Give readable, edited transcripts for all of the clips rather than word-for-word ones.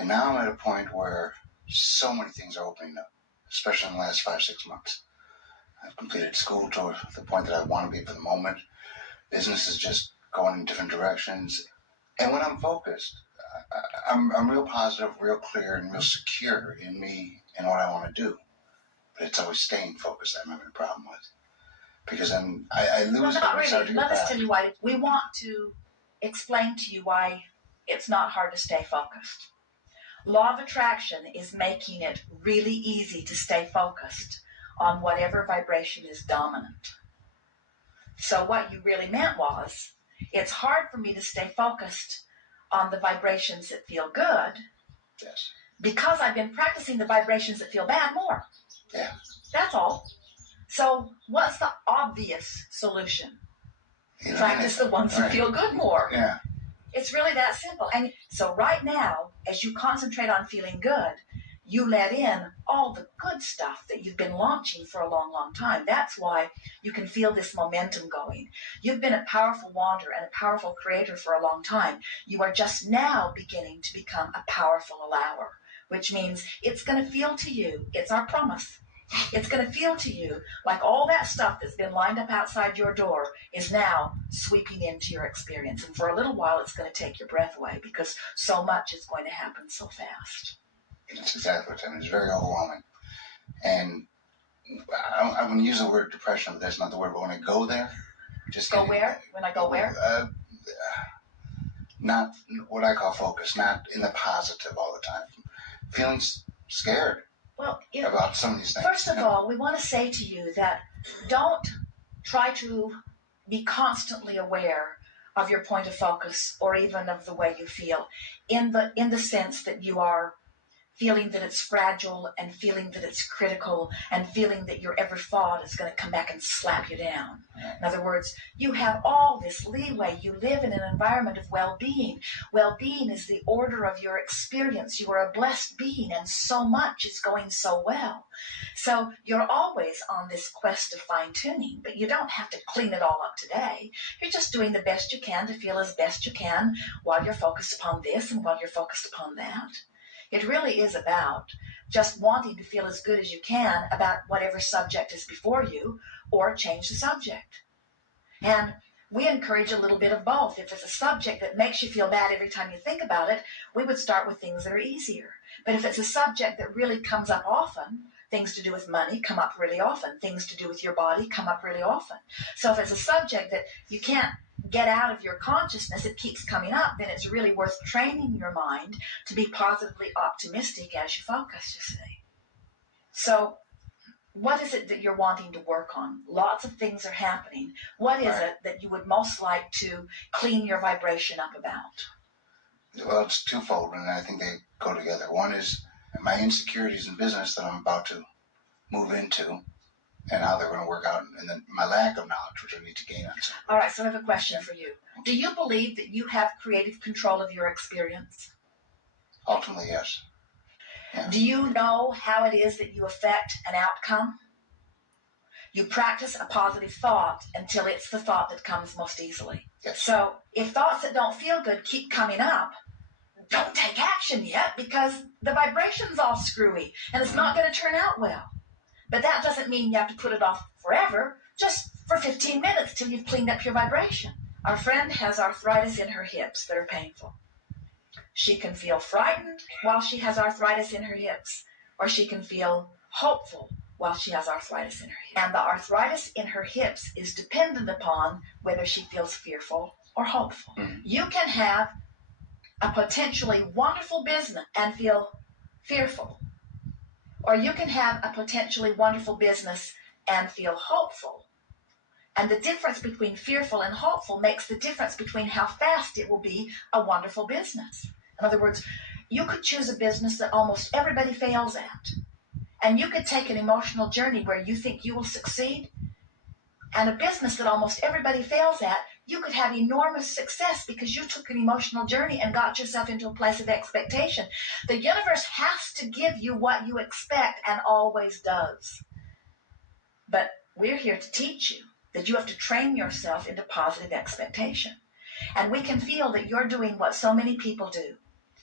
And now I'm at a point where so many things are opening up, especially in the last 5-6 months. I've completed school to the point that I want to be for the moment. Business is just going in different directions. And when I'm focused, I'm real positive, real clear, and real secure in me and what I want to do. But it's always staying focused that I'm having a problem with. Because then I lose. Well, not really. Let us tell you why. We want to explain to you why it's not hard to stay focused. Law of attraction is making it really easy to stay focused on whatever vibration is dominant. So what you really meant was, it's hard for me to stay focused on the vibrations that feel good. Yes. Because I've been practicing the vibrations that feel bad more. Yeah. That's all. So what's the obvious solution? Practice the ones that feel good more. Yeah. It's really that simple. And so right now, as you concentrate on feeling good, you let in all the good stuff that you've been launching for a long, long time. That's why you can feel this momentum going. You've been a powerful wanderer and a powerful creator for a long time. You are just now beginning to become a powerful allower, which means it's going to feel to you, it's our promise, it's going to feel to you like all that stuff that's been lined up outside your door is now sweeping into your experience. And for a little while, it's going to take your breath away because so much is going to happen so fast. That's exactly what I mean. It's very overwhelming. And I want to use the word depression, but that's not the word. But when I go there, just go where? When I go where? Not what I call focus, not in the positive all the time. Feeling scared about some of these things. First of all, we want to say to you that don't try to be constantly aware of your point of focus or even of the way you feel in the sense that you are feeling that it's fragile and feeling that it's critical and feeling that your every thought is going to come back and slap you down. In other words, you have all this leeway. You live in an environment of well-being. Well-being is the order of your experience. You are a blessed being and so much is going so well. So you're always on this quest of fine-tuning, but you don't have to clean it all up today. You're just doing the best you can to feel as best you can while you're focused upon this and while you're focused upon that. It really is about just wanting to feel as good as you can about whatever subject is before you, or change the subject. And we encourage a little bit of both. If it's a subject that makes you feel bad every time you think about it, we would start with things that are easier. But if it's a subject that really comes up often, things to do with money come up really often. Things to do with your body come up really often. So if it's a subject that you can't get out of your consciousness, it keeps coming up, then it's really worth training your mind to be positively optimistic as you focus, you see. So what is it that you're wanting to work on? Lots of things are happening. What is it that you would most like to clean your vibration up about? Well, it's twofold, and I think they go together. One is my insecurities in business that I'm about to move into, and how they're going to work out, and then my lack of knowledge, which I need to gain on. All right, so I have a question for you. Do you believe that you have creative control of your experience? Ultimately, yes. Yeah. Do you know how it is that you affect an outcome? You practice a positive thought until it's the thought that comes most easily. Yes. So if thoughts that don't feel good keep coming up, don't take action yet because the vibration's all screwy and it's not going to turn out well. But that doesn't mean you have to put it off forever, just for 15 minutes till you've cleaned up your vibration. Our friend has arthritis in her hips that are painful. She can feel frightened while she has arthritis in her hips, or she can feel hopeful while she has arthritis in her hips. And the arthritis in her hips is dependent upon whether she feels fearful or hopeful. You can have a potentially wonderful business and feel fearful. Or you can have a potentially wonderful business and feel hopeful. And the difference between fearful and hopeful makes the difference between how fast it will be a wonderful business. In other words, you could choose a business that almost everybody fails at. And you could take an emotional journey where you think you will succeed. And a business that almost everybody fails at, you could have enormous success because you took an emotional journey and got yourself into a place of expectation. The universe has to give you what you expect and always does. But we're here to teach you that you have to train yourself into positive expectation. And we can feel that you're doing what so many people do.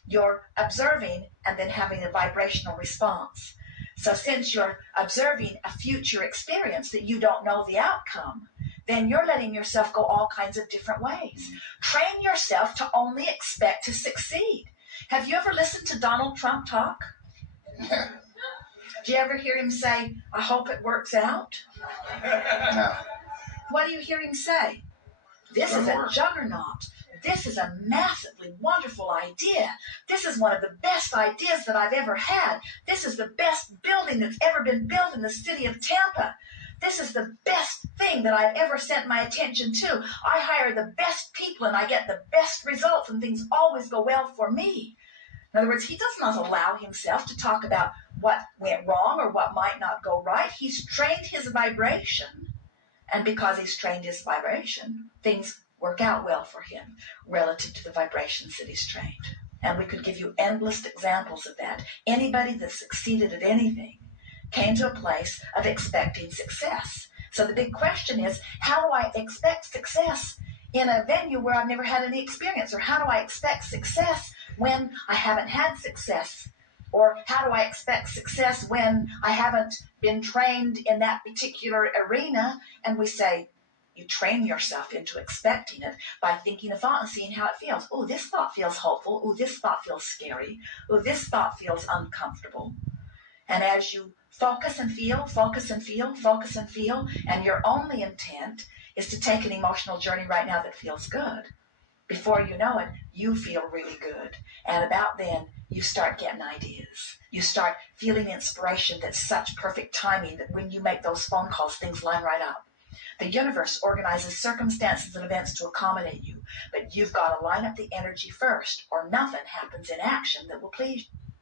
You're observing and then having a vibrational response. So since you're observing a future experience that you don't know the outcome, then you're letting yourself go all kinds of different ways. Train yourself to only expect to succeed. Have you ever listened to Donald Trump talk? Yeah. Do you ever hear him say, I hope it works out? No. What do you hear him say? This is a juggernaut. This is a massively wonderful idea. This is one of the best ideas that I've ever had. This is the best building that's ever been built in the city of Tampa. This is the best thing that I've ever sent my attention to. I hire the best people and I get the best results and things always go well for me. In other words, he does not allow himself to talk about what went wrong or what might not go right. He's trained his vibration. And because he's trained his vibration, things work out well for him relative to the vibrations that he's trained. And we could give you endless examples of that. Anybody that succeeded at anything came to a place of expecting success. So the big question is, how do I expect success in a venue where I've never had any experience? Or how do I expect success when I haven't had success? Or how do I expect success when I haven't been trained in that particular arena? And we say, you train yourself into expecting it by thinking a thought and seeing how it feels. Oh, this thought feels hopeful. Oh, this thought feels scary. Oh, this thought feels uncomfortable. And as you focus and feel, focus and feel, focus and feel, and your only intent is to take an emotional journey right now that feels good. Before you know it, you feel really good. And about then, you start getting ideas. You start feeling inspiration that's such perfect timing that when you make those phone calls, things line right up. The universe organizes circumstances and events to accommodate you, but you've got to line up the energy first, or nothing happens in action that will please you.